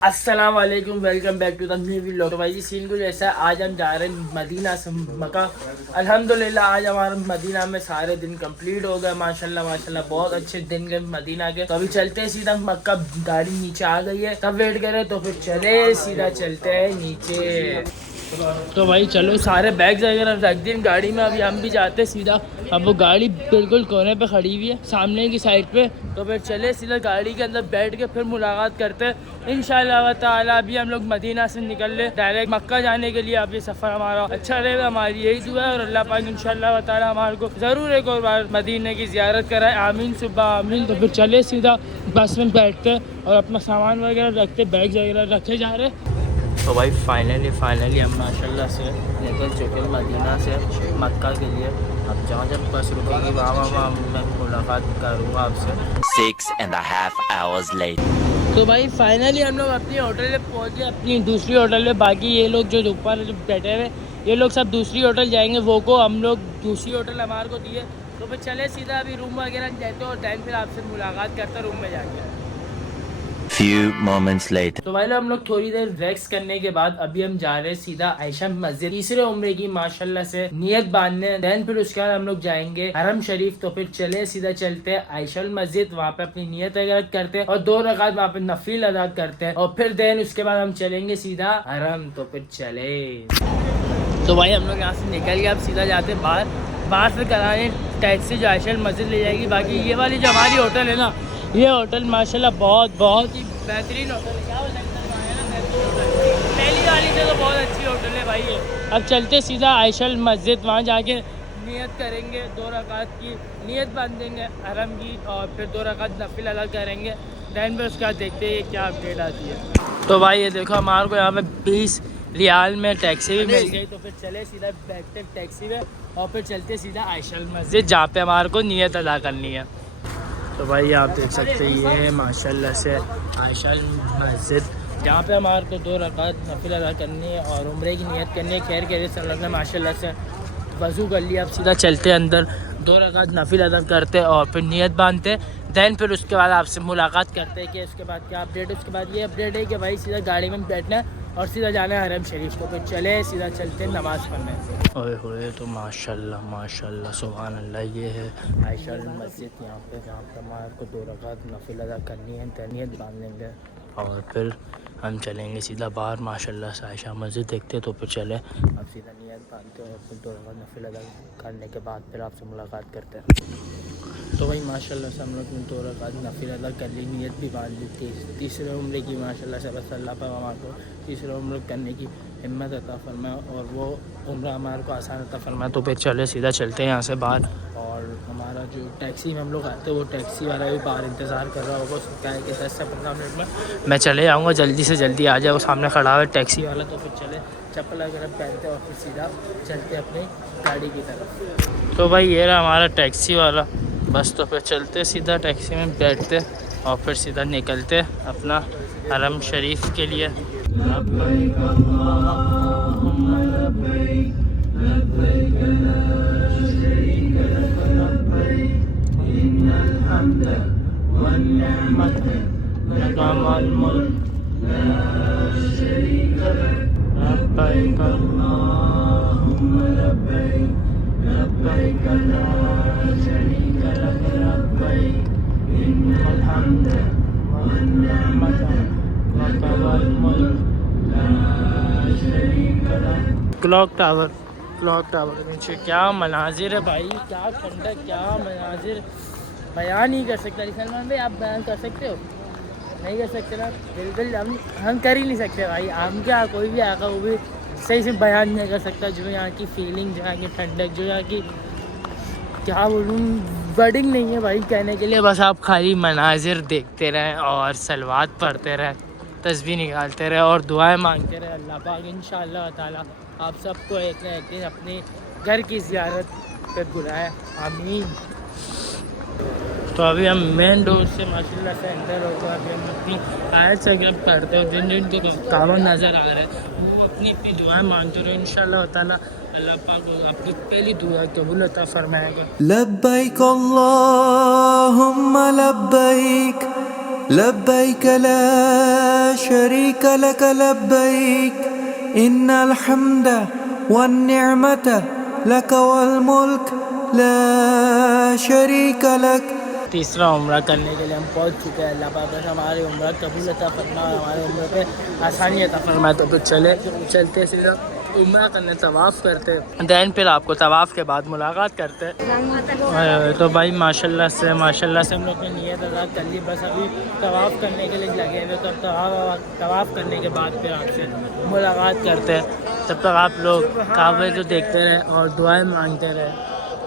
अस्सलाम वालेकुम, welcome back to the new vlog. तो भाई जी सीन कुछ ऐसा है, आज हम जा रहे हैं मदीना से मक्का। अल्हम्दुलिल्लाह आज हमारा मदीना में सारे दिन कंप्लीट हो गए। माशाल्लाह माशाल्लाह बहुत अच्छे दिन गए मदीना के। तो अभी चलते हैं सीधा मक्का, गाड़ी नीचे आ गई है, तब वेट करें तो फिर चले सीधा चलते हैं नीचे। तो भाई चलो सारे बैग्स वगैरह रख दिन गाड़ी में, अभी हम भी जाते हैं सीधा। अब वो गाड़ी बिल्कुल कोने पे खड़ी हुई है सामने की साइड पे, तो फिर चले सीधा गाड़ी के अंदर बैठ के फिर मुलाकात करते हैं इंशाअल्लाह ताला। अभी हम लोग मदीना से निकल ले डायरेक्ट मक्का जाने के लिए। अब ये सफ़र हमारा अच्छा रहेगा, हमारी यही दुआ है और अल्लाह पाक इंशाअल्लाह ताला हमारे को ज़रूर एक और बार मदीने की ज़ियारत कराए, आमीन सुबह आमीन। तो फिर चले सीधा बस में बैठते और अपना सामान वगैरह रखते, बैग वगैरह रखे जा रहे। तो भाई फाइनली हम माशाल्लाह से निकल चुके मदीना से मक्का के लिए। अब जब बस रुकेगी वहाँ मैं मुलाकात करूँगा आपसे 6.5 hours later. तो भाई फाइनली हम लोग अपनी होटल में पहुँच गए, अपनी दूसरी होटल में। बाकी ये लोग जो ऊपर बैठे हुए ये लोग सब दूसरी होटल जाएंगे, वो को हम लोग दूसरी होटल हमारे को दिए। तो फिर चले सीधा अभी रूम वगैरह देते और टाइम फिर आपसे मुलाकात करते रूम में जाके। Few moments later. तो भाई हम लोग थोड़ी देर रेस्ट करने के बाद अभी हम जा रहे हैं सीधा आयशा मस्जिद, तीसरे उम्रे की माशाल्लाह से नियत बांधने। देन फिर उसके बाद हम लोग जाएंगे हरम शरीफ। तो फिर चले सीधा चलते हैं आयशा मस्जिद, वहाँ पे अपनी नियत वगैरह करते हैं और 2 रकात वहाँ पे नफिल अदा करते हैं और फिर देन उसके बाद हम चलेंगे सीधा हरम। तो फिर चले। तो भाई हम लोग यहाँ से निकल गए, अब सीधा जाते हैं बाहर से कराने टैक्सी जो आयशा मस्जिद ले जाएगी। बाकी ये वाली जो हमारी होटल है ना, ये होटल माशाल्लाह बहुत ही बेहतरीन होटल है। क्या पहली वाली से तो बहुत अच्छी होटल है भाई ये। अब चलते सीधा आयशा मस्जिद, वहाँ जाके नियत करेंगे, 2 रकात की नियत बांधेंगे हरम की और फिर 2 रकात नफिल अदा करेंगे। दैन पर उसके बाद देखते हैं क्या अपडेट आती है। तो भाई ये देखो हमारे को यहाँ पे 20 रियाल में टैक्सी भी मिल गई। तो फिर चले सीधा बैठते टैक्सी में और फिर चलते सीधा आयशा मस्जिद, जहाँ पे हमारे को नियत अदा करनी है। तो भाई आप देख सकते हैं ये है माशाल्लाह से आयशा मस्जिद, जहाँ पे हमारे को 2 रकात नफिल अदा करनी है और उम्रे की नियत करनी है। खैर खैर से लगना माशाल्लाह से वज़ू कर लिया। अब सीधा चलते अंदर, 2 रकात नफिल अदा करते और फिर नियत बांधते। दैन फिर उसके बाद आपसे मुलाकात करते हैं कि उसके बाद क्या अपडेट। उसके बाद ये अपडेट है कि भाई सीधा गाड़ी में बैठना है और सीधा जाना है हरम शरीफ को। फिर चले सीधा चलते हैं नमाज़ पढ़ने। ओए होए तो माशाल्लाह सुभान अल्लाह, ये है आयशा मस्जिद यहाँ पे, जहाँ पे हमारे को 2 रकात नफिल अदा करनी है, नियत बांध लेंगे और फिर हम चलेंगे सीधा बाहर माशाल्लाह से आयशा मस्जिद देखते। तो फिर चले अब सीधा नियत बांधते और फिर 2 रकात नफिल अदा करने के बाद फिर आपसे मुलाकात करते हैं। तो भाई माशाल्लाह से हम लोग ने 2 रकात नफिल अदा कर ली, नियत भी बांध ली थी तीसरे उम्रे की। माशाल्लाह से बस अल्लाह पाक हमारे को तीसरे उम्र करने की हिम्मत अता फरमाए और वो उम्र हमारे को आसान अता फरमाए। तो फिर चले सीधा चलते हैं यहाँ से बाहर। और हमारा जो टैक्सी में हम लोग आते हैं वो टैक्सी वाला भी बाहर इंतज़ार कर रहा होगा। उसको क्या है कि 10 से 15 मिनट में मैं चले जाऊँगा, जल्दी से जल्दी आ जाए, वो सामने खड़ा हुआ है टैक्सी वाला। तो फिर चले चप्पल वगैरह पहनते और फिर सीधा चलते अपनी गाड़ी की तरफ। तो भाई ये रहा हमारा टैक्सी वाला बस। तो फिर चलते सीधा टैक्सी में बैठते और फिर सीधा निकलते अपना हरम शरीफ के लिए। क्लॉक टावर के नीचे क्या मनाजिर है भाई, क्या ठंडक, क्या मनाजिर, बयान नहीं कर सकता। सलमान भाई आप बयान कर सकते हो? नहीं कर सकते ना, बिल्कुल हम कर ही नहीं सकते भाई। हम क्या कोई भी आएगा वो भी सही से बयान नहीं कर सकता जो यहाँ की फीलिंग, जो यहाँ की ठंडक, जो यहाँ की क्या बोलूँ, वर्डिंग नहीं है भाई कहने के लिए। बस आप खाली मनाजिर देखते रहें और सलवात पढ़ते रहें, तस्बीह निकालते रहे और दुआएं मांगते रहे। अल्लाह पाक इंशाअल्लाह ताला आप सबको एक न एक दिन अपने घर की ज़ियारत पर बुलाए, आमीन। तो अभी हम मेन डोर से माशाल्लाह से अंदर होकर अभी हम अपनी आयत से पढ़ते हो, जिन जिन को काम नज़र आ रहे हैं वो अपनी अपनी दुआएं मांगते रहे। इंशाअल्लाह ताला अल्लाह पाक आपकी पहली दुआ कबूल अता फरमाएगा। लब्बैक अल्लाहुम्मा लब्बैक लब्बैक ला शरीक लक लब्बैक इन्नल हम्द वन निअमत लक वल मुल्क ला शरीक लक। तीसरा उम्रा करने के लिए हम पहुंच चुके हैं। अल्लाह पाक हमारी उम्र कबूल अता फरमाए, हमारे उम्र पे आसानी अता फरमाए। तो चलते सीधा उम्रा करने तवाफ़ करते, दैन फिर आपको तवाफ़ के बाद मुलाकात करते। तो भाई माशाल्लाह से हम लोग ने नियत अदा कर ली, बस अभी तवाफ़ करने के लिए लगे हुए। तो अब तवाफ़ करने के बाद फिर आपसे मुलाकात करते हैं। तब तक आप लोग काबे को देखते रहें और दुआएं मांगते रहें।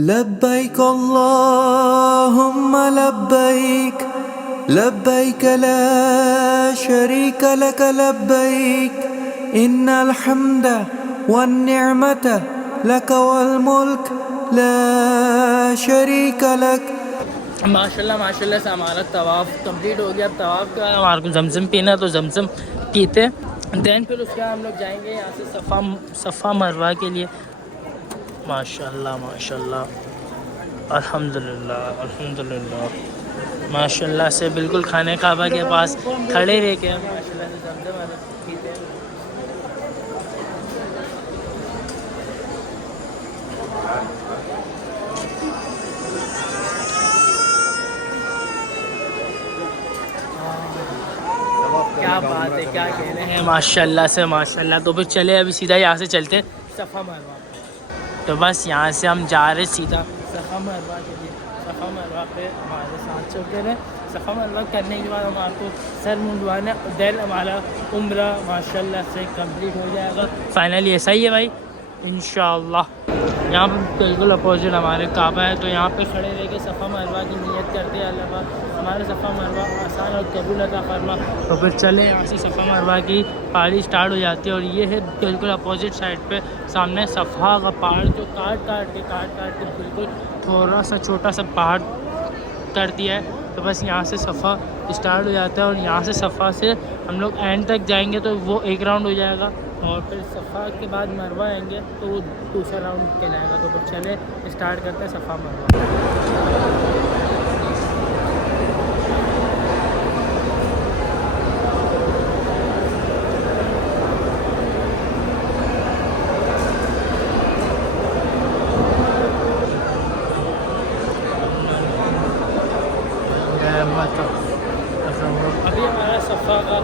लब्बैक अल्लाहुम्मा लब्बैक लब्बैक ला शरीक लक लब्बैक इन्नल हम्द वन निअमत लक वल मुल्क ला शरीक लक। माशाल्लाह से हमारा तवाफ़ कंप्लीट हो गया। अब तवाफ़ का हमारे को जमज़म पीना, तो जमज़म पीते दैन फिर उसके बाद हम लोग जाएंगे यहाँ से सफ़ा मरवा के लिए। माशाल्लाह अल्हम्दुलिल्लाह माशाल्लाह से बिल्कुल खाने काबा के पास खड़े रह के माशाल्लाह से जमज़म पीते हैं। क्या बात है, क्या कह रहे हैं। माशाल्लाह। तो फिर चले अभी सीधा यहाँ से चलते सफ़ा मरवा। तो बस यहाँ से हम जा रहे सीधा सफ़ा मरवा के लिए। सफ़ा मरवा पे हमारे साथ चलते रहे। सफ़ा मरवा करने के बाद हमारे को सर मुंडवाना, दैन हमारा उम्रा माशाल्लाह से कंप्लीट हो जाएगा। फाइनली ऐसा ही है भाई इंशाअल्लाह। यहाँ पर बिल्कुल अपोजिट हमारे काबा है, तो यहाँ पे खड़े रह के सफ़ा मरवा की नियत करते हैं। अल्लाह पाक हमारे सफ़ा मरवा आसान और कबूल अता फरमा। तो फिर चले यहाँ से सफ़ा मरवा की पहाड़ी स्टार्ट हो जाती है। और ये है बिल्कुल अपोजिट साइड पे सामने सफ़ा का पहाड़, जो काट काट के बिल्कुल थोड़ा सा छोटा सा पहाड़ कर दिया है। तो बस यहाँ से सफ़ा स्टार्ट हो जाता है और यहाँ से सफ़ा से हम लोग एंड तक जाएंगे तो वो एक राउंड हो जाएगा। और फिर सफ़ा के बाद मरवा आएंगे तो वो दूसरा राउंड कहलाएगा। तो फिर चले स्टार्ट करते हैं सफ़ा मरवा। अभी हमारा सफ़ा का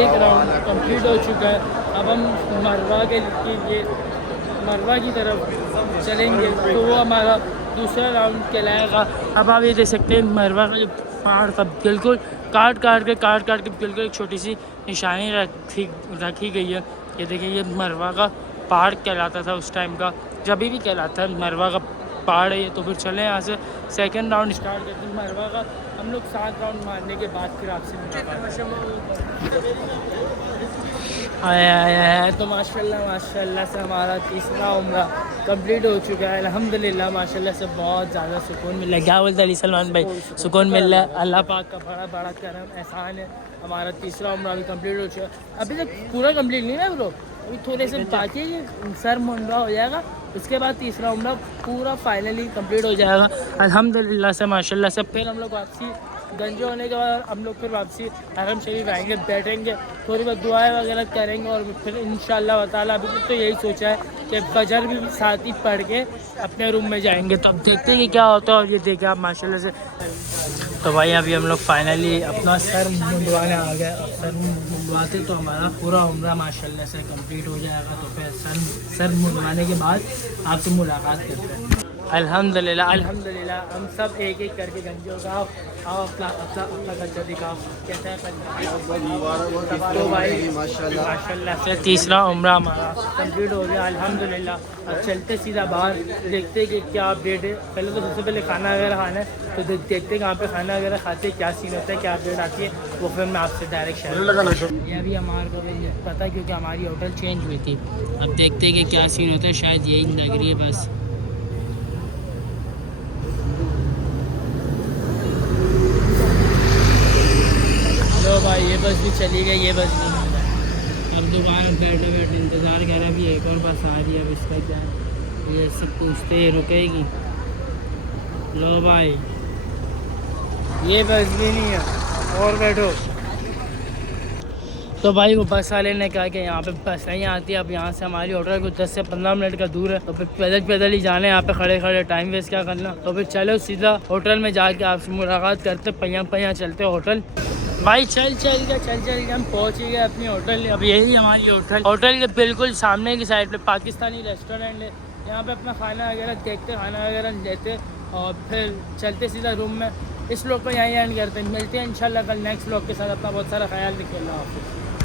एक राउंड कंप्लीट हो चुका है। अब हम मरवा के लिए मरवा की तरफ चलेंगे तो वो हमारा दूसरा राउंड कहलाएगा। अब आप ये देख सकते हैं मरवा का जो पहाड़ था बिल्कुल काट काट के बिल्कुल एक छोटी सी निशानी रखी गई है। ये देखिए ये मरवा का पहाड़ कहलाता था उस टाइम का, जब भी कहलाता है मरवा का पहाड़ है ये। तो फिर चले यहाँ से सेकंड राउंड स्टार्ट करते हैं मरवा का। हम लोग 7 राउंड मारने के बाद फिर आपसे आया। तो माशाल्लाह से हमारा तीसरा उम्रा कंप्लीट हो चुका है अल्हम्दुलिल्लाह। माशाल्लाह से बहुत ज़्यादा सुकून मिल रहा है। क्या बोलते हैं सलमान भाई, सुकून मिल रहा है। अल्लाह पाक का बड़ा करम एहसान है। हमारा तीसरा उम्रा अभी कंप्लीट हो चुका है। अभी तक पूरा कंप्लीट नहीं है लोग, अभी थोड़े से बाकी है, सर मुंडवा हो जाएगा। उसके बाद तीसरा उम्रा पूरा फाइनली कंप्लीट हो जाएगा अल्हम्दुलिल्लाह से माशाल्लाह से। फिर हम लोग वापसी गंजे होने के बाद हम लोग फिर वापसी हरम शरीफ आएंगे, बैठेंगे, थोड़ी बहुत दुआएं वगैरह करेंगे और फिर इंशाअल्लाह ताला अभी तो यही सोचा है कि फजर भी साथ ही पढ़ के अपने रूम में जाएंगे। तो अब देखते हैं कि क्या होता है। और ये देखिए आप माशाल्लाह से। तो भाई अभी हम लोग फाइनली अपना सर मुंडवाने आ गए। अब सर मुंडवाते तो हमारा पूरा उम्रा माशाल्लाह से कंप्लीट हो जाएगा। तो फिर सर मुंडवाने के बाद आपसे मुलाकात करते हैं। अल्हम्दुलिल्लाह हम सब एक एक करके गंजों का आओ अपना गंजा दिखाओ कैसा है। तो भाई माशाल्लाह से तीसरा उम्रा हमारा कंप्लीट हो गया अल्हम्दुलिल्लाह। अब चलते सीधा बाहर, देखते कि क्या अपडेट है। पहले तो सबसे पहले खाना वगैरह खाना है, तो देखते कहाँ पे खाना वगैरह खाते, क्या सीन होता है, क्या अपडेट आती है, वो फिर मैं आपसे डायरेक्ट शेयर। ये अभी हमारे को पता क्योंकि हमारी होटल चेंज हुई थी। अब देखते कि क्या सीन होता है, शायद यही लग रही है बस। भाई ये बस भी चली गई, ये बस भी अब दोबारा बैठे इंतज़ार कर रहा। अभी एक और बस आ रही है, अब इसका क्या है ये सब पूछते ही रुकेगी। लो भाई ये बस भी नहीं है और बैठो। तो भाई वो बस वाले ने कहा कि यहाँ पे बस नहीं आती। अब यहाँ से हमारी होटल को 10 से 15 मिनट का दूर है, तो फिर पैदल ही जाना है, यहाँ पे खड़े खड़े टाइम वेस्ट क्या करना। तो फिर चलो सीधा होटल में जाके आपसे मुलाकात करते, पहिया चलते होटल। भाई चल के हम पहुँच गए अपनी होटल। अब यही हमारी होटल के बिल्कुल सामने की साइड पे पाकिस्तानी रेस्टोरेंट है। यहाँ पे अपना खाना वगैरह देखते, खाना वगैरह लेते और फिर चलते सीधा रूम में। इस व्लॉग को यहीं एंड करते हैं। मिलते हैं इंशाल्लाह कल नेक्स्ट व्लॉग के साथ। अपना बहुत सारा ख्याल रखिए। अल्लाह हाफ़िज़।